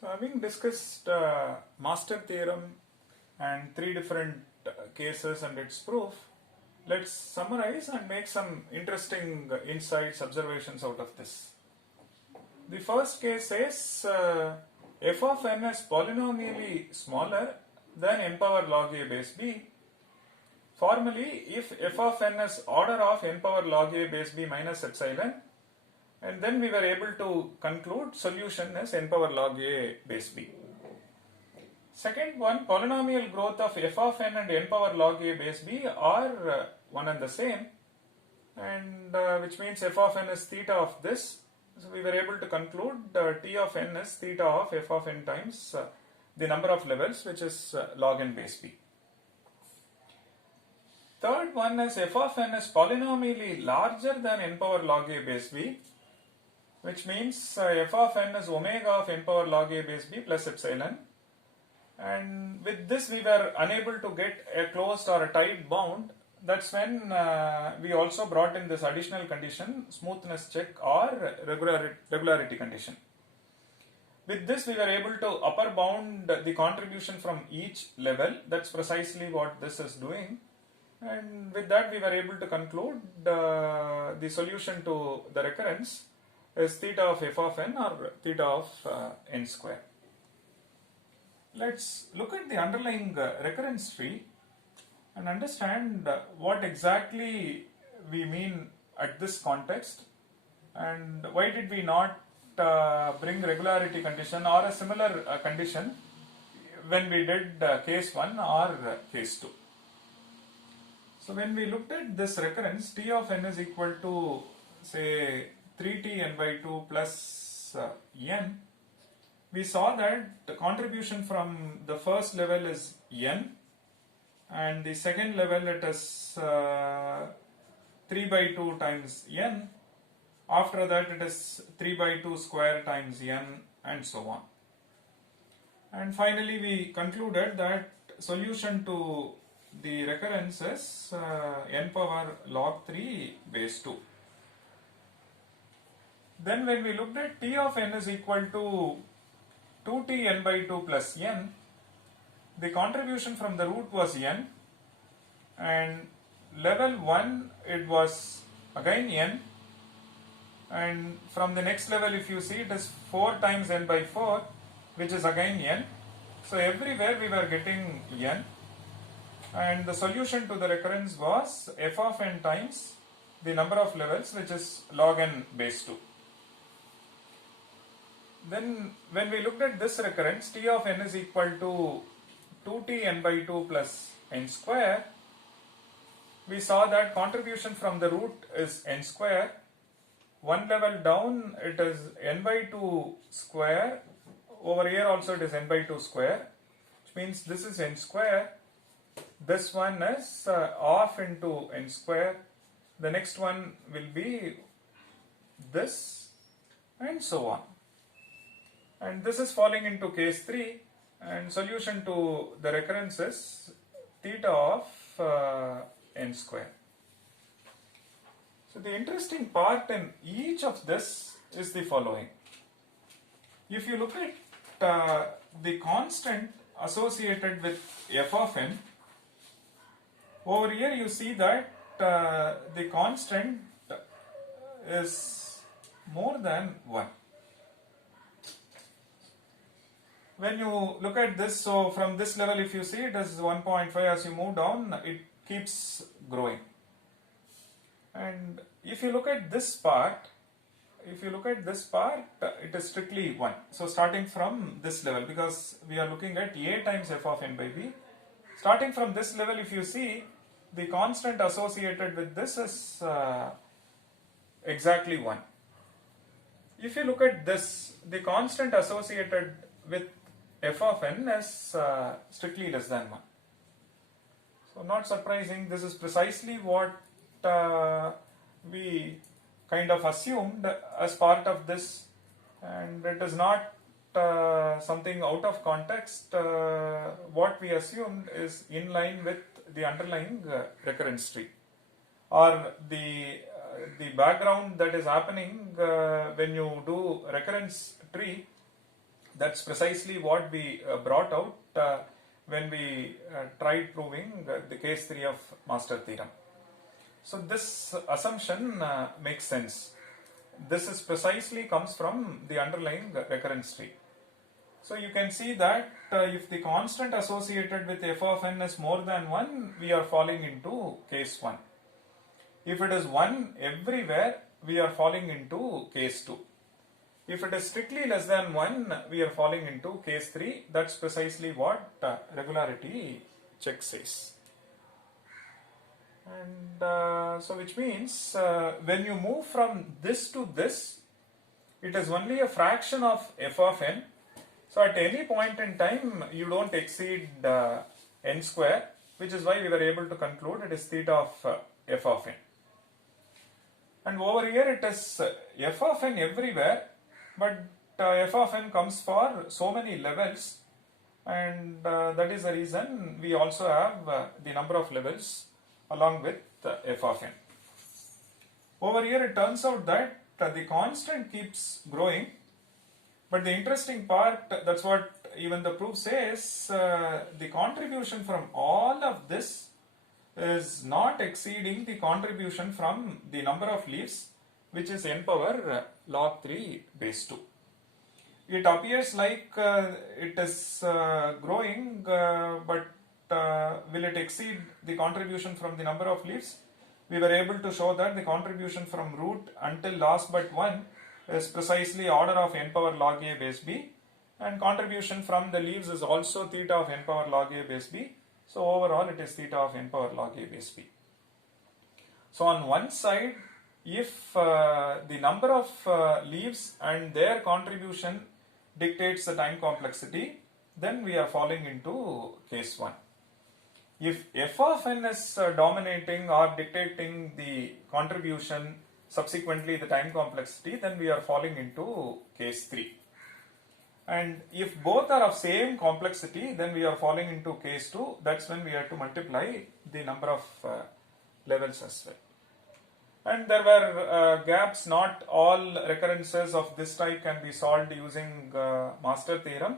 So, having discussed master theorem and three different cases and its proof, let's summarize and make some interesting insights, observations out of this. The first case says f of n is polynomially smaller than n power log a base b. Formally, if f of n is order of n power log a base b minus epsilon, and then we were able to conclude solution is n power log a base b. Second one, polynomial growth of f of n and n power log a base b are one and the same, and which means f of n is theta of this. So we were able to conclude t of n is theta of f of n times the number of levels, which is log n base b. Third one is f of n is polynomially larger than n power log a base b, which means f of n is omega of n power log a base b plus epsilon. And with this we were unable to get a closed or a tight bound. That's when we also brought in this additional condition, smoothness check or regularity condition. With this we were able to upper bound the contribution from each level. That's precisely what this is doing. And with that we were able to conclude the solution to the recurrence is theta of f of n or theta of n square. Let's look at the underlying recurrence tree and understand what exactly we mean at this context, and why did we not bring regularity condition or a similar condition when we did case 1 or case 2. So when we looked at this recurrence, t of n is equal to say 3t n by 2 plus n, we saw that the contribution from the first level is n, and the second level it is 3 by 2 times n. After that it is 3 by 2 square times n, and so on. And finally we concluded that solution to the recurrence is n power log 3 base 2. Then when we looked at t of n is equal to 2t n by 2 plus n, the contribution from the root was n, and level 1 it was again n, and from the next level if you see it is 4 times n by 4, which is again n. So everywhere we were getting n, and the solution to the recurrence was f of n times the number of levels, which is log n base 2. Then when we looked at this recurrence, t of n is equal to 2t n by 2 plus n square, we saw that contribution from the root is n square. One level down it is n by 2 square. Over here also it is n by 2 square, which means this is n square. This one is off into n square. The next one will be this, and so on. And this is falling into case 3, and solution to the recurrence is theta of n square. So the interesting part in each of this is the following. If you look at the constant associated with f of n, over here you see that the constant is more than 1. When you look at this, so from this level if you see it is 1.5, as you move down it keeps growing. And if you look at this part, it is strictly 1. So starting from this level, because we are looking at a times f of n by b, starting from this level if you see, the constant associated with this is exactly 1. If you look at this, the constant associated with f of n is strictly less than 1. So not surprising, this is precisely what we kind of assumed as part of this, and it is not something out of context. What we assumed is in line with the underlying recurrence tree, or the background that is happening when you do recurrence tree. That's precisely what we brought out when we tried proving the case 3 of master theorem. So this assumption makes sense. This is precisely comes from the underlying recurrence tree. So you can see that if the constant associated with f of n is more than 1, we are falling into case 1. If it is 1 everywhere, we are falling into case 2. If it is strictly less than 1, we are falling into case 3. That's precisely what regularity check says. And so which means when you move from this to this, it is only a fraction of f of n. So at any point in time, you don't exceed n square, which is why we were able to conclude it is theta of f of n. And over here it is f of n everywhere, but f of n comes for so many levels, and that is the reason we also have the number of levels along with f of n. Over here it turns out that the constant keeps growing, but the interesting part, that's what even the proof says, the contribution from all of this is not exceeding the contribution from the number of leaves, which is n power log 3 base 2. It appears like it is growing, but will it exceed the contribution from the number of leaves? We were able to show that the contribution from root until last but 1 is precisely order of n power log a base b, and contribution from the leaves is also theta of n power log a base b. So overall it is theta of n power log a base b. So on one side, if the number of leaves and their contribution dictates the time complexity, then we are falling into case 1. If f of n is dominating or dictating the contribution, subsequently the time complexity, then we are falling into case 3. And if both are of same complexity, then we are falling into case 2. That's when we have to multiply the number of levels as well. And there were gaps. Not all recurrences of this type can be solved using master theorem.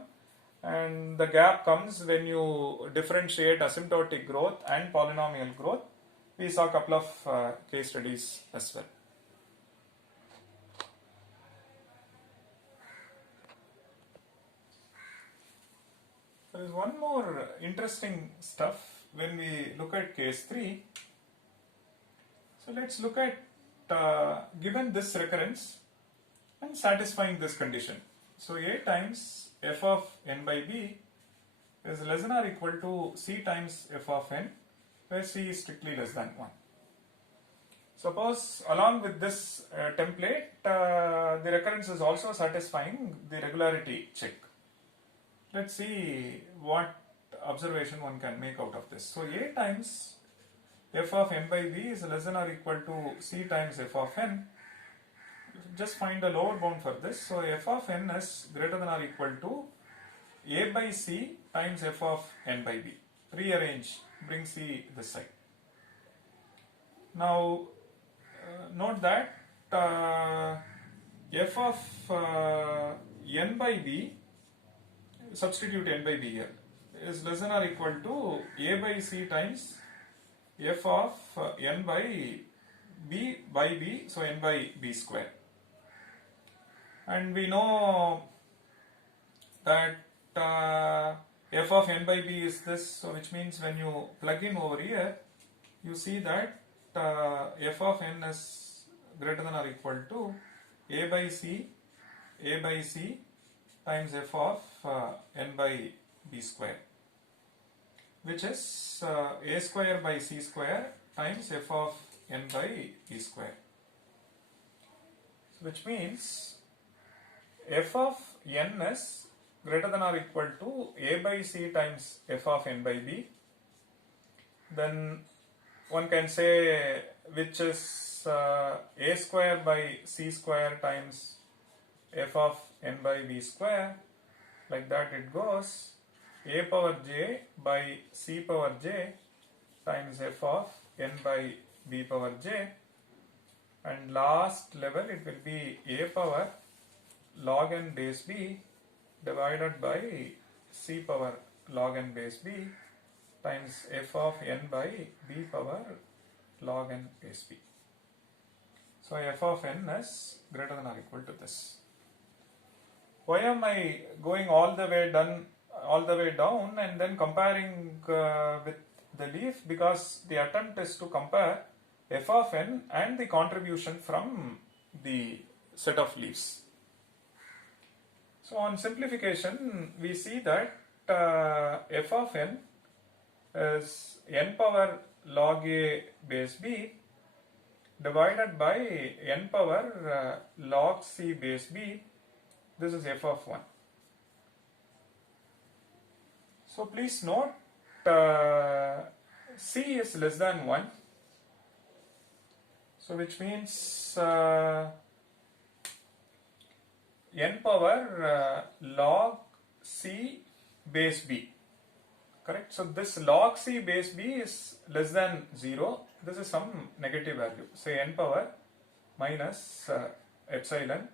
And the gap comes when you differentiate asymptotic growth and polynomial growth. We saw a couple of case studies as well. There is one more interesting stuff when we look at case 3. So let's look at given this recurrence and satisfying this condition. So a times f of n by b is less than or equal to c times f of n, where c is strictly less than 1. Suppose along with this template, the recurrence is also satisfying the regularity check. Let's see what observation one can make out of this. So a times f of n by b is less than or equal to c times f of n. Just find a lower bound for this. So f of n is greater than or equal to a by c times f of n by b. Rearrange, bring c this side. Now note that f of n by b, substitute n by b here, is less than or equal to a by c times f of n by b, so n by b square. And we know that f of n by b is this, so which means when you plug in over here, you see that f of n is greater than or equal to a by c times f of n by b square, which is a square by c square times f of n by b square. Which means f of n is greater than or equal to a by c times f of n by b. Then one can say which is a square by c square times f of n by b square. Like that it goes. A power j by c power j times f of n by b power j, and last level it will be a power log n base b divided by c power log n base b times f of n by b power log n base b. So f of n is greater than or equal to this. Why am I going all the way down and then comparing with the leaf? Because the attempt is to compare f of n and the contribution from the set of leaves. So on simplification, we see that f of n is n power log a base b divided by n power log c base b. This is f of 1. So please note c is less than 1. So which means n power log c base b. Correct? So this log c base b is less than 0. This is some negative value. Say n power minus epsilon.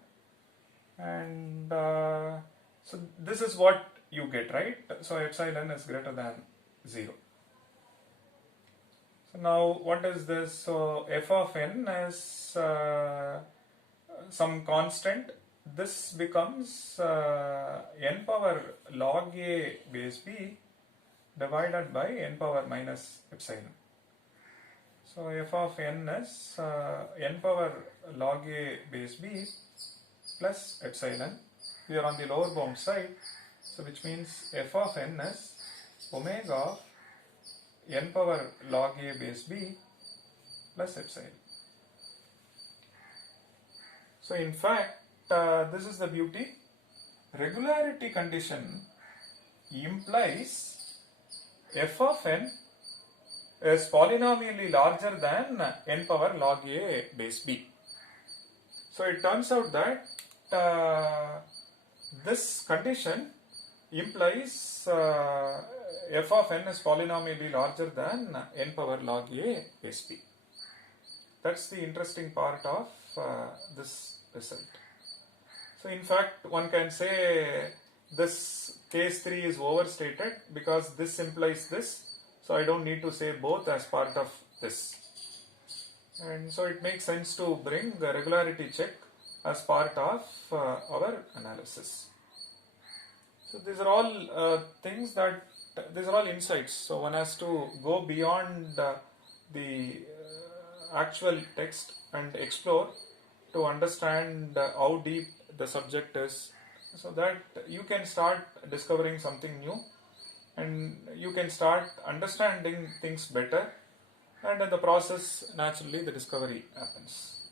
And so this is what you get, right? So epsilon is greater than 0. So now what is this? So f of n is some constant. This becomes n power log a base b divided by n power minus epsilon. So f of n is n power log a base b plus epsilon. We are on the lower bound side, so which means f of n is omega of n power log a base b plus epsilon. So in fact, this is the beauty. Regularity condition implies f of n is polynomially larger than n power log a base b. So it turns out that this condition implies f of n is polynomially larger than n power log a base b. That's the interesting part of this result. So in fact, one can say this case 3 is overstated because this implies this. So I don't need to say both as part of this. And so it makes sense to bring the regularity check as part of our analysis. So these are all these are all insights. So one has to go beyond the actual text and explore to understand how deep the subject is, so that you can start discovering something new and you can start understanding things better, and in the process naturally the discovery happens.